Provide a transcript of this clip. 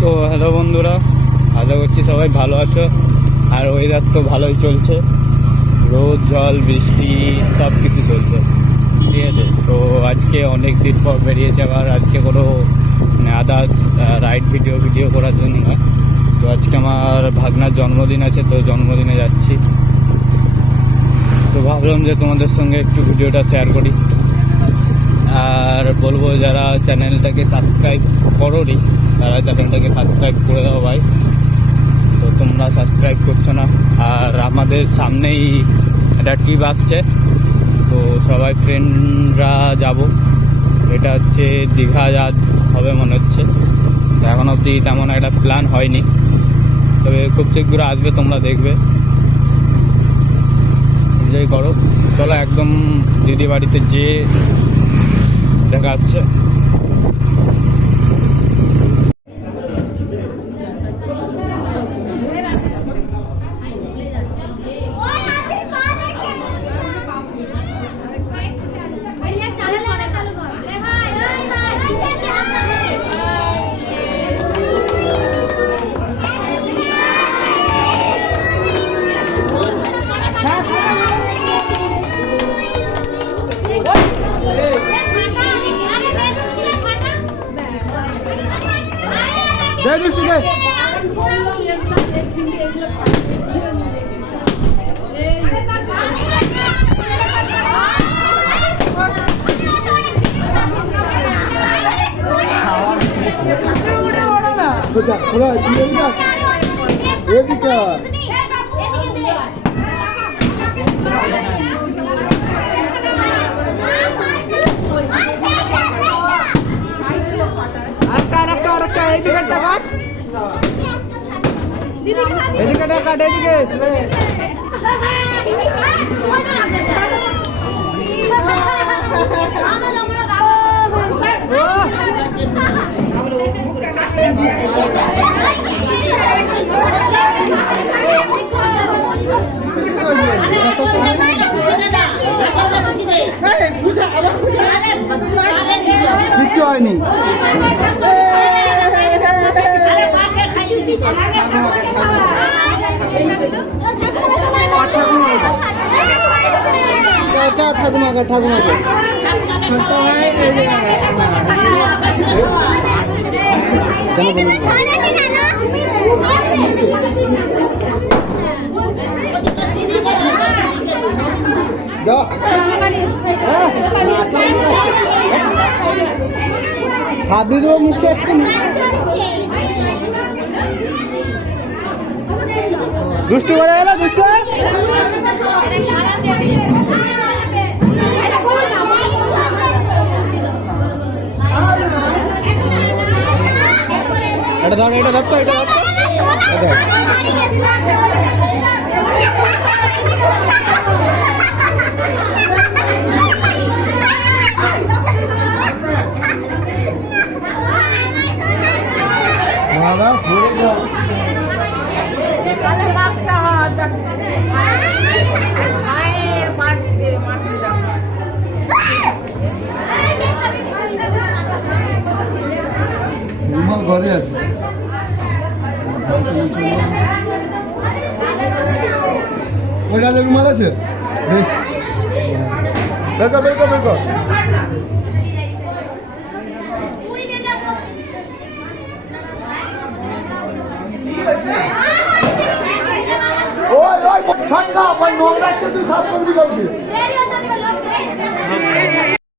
তো হ্যালো বন্ধুরা, আশা করছি সবাই ভালো আছো। আর ওয়েদার তো ভালোই চলছে, রোদ জল বৃষ্টি সব কিছু চলছে, ঠিক আছে। তো আজকে অনেক দিন পর বেরিয়েছে, আবার আজকে কোনো আদার্স রাইড ভিডিও করার জন্য নয়। তো আজকে আমার ভাগনার জন্মদিন আছে, তো জন্মদিনে যাচ্ছি। তো ভাবলাম যে তোমাদের সঙ্গে একটু ভিডিওটা শেয়ার করি। আর বলবো যারা চ্যানেলটাকে সাবস্ক্রাইব করোনি তারা চ্যানেলটাকে সাবস্ক্রাইব করে দাও ভাই। তো তোমরা সাবস্ক্রাইব করছো না। আর আমাদের সামনেই একটা ট্রিপ আসছে, তো সবাই ফ্রেন্ডরা যাব। এটা হচ্ছে দীঘা হবে মনে হচ্ছে। এখন অবধি তেমন একটা প্ল্যান হয়নি, তবে খুব শীঘ্র আসবে, তোমরা দেখবে, এনজয় করো। চলো একদম দিদি বাড়িতে যেয়ে দেখা যাচ্ছে। কিচ্ছু হয়নি। ঠাকুমাকে ঠাকুমাকে ভাবলি দেবো মুখে একটু দুষ্টু করে গেল দুষ্টু। এটা ধর এটা ধরতো এটা ধরতো ঘরে আছে। ওই রাজার রুমাল আছে, বের কর বের কর বের কর। ওই ওই ঠান্ডা ভাই নোংরা আছে, তুই সাফ করবি কালকে।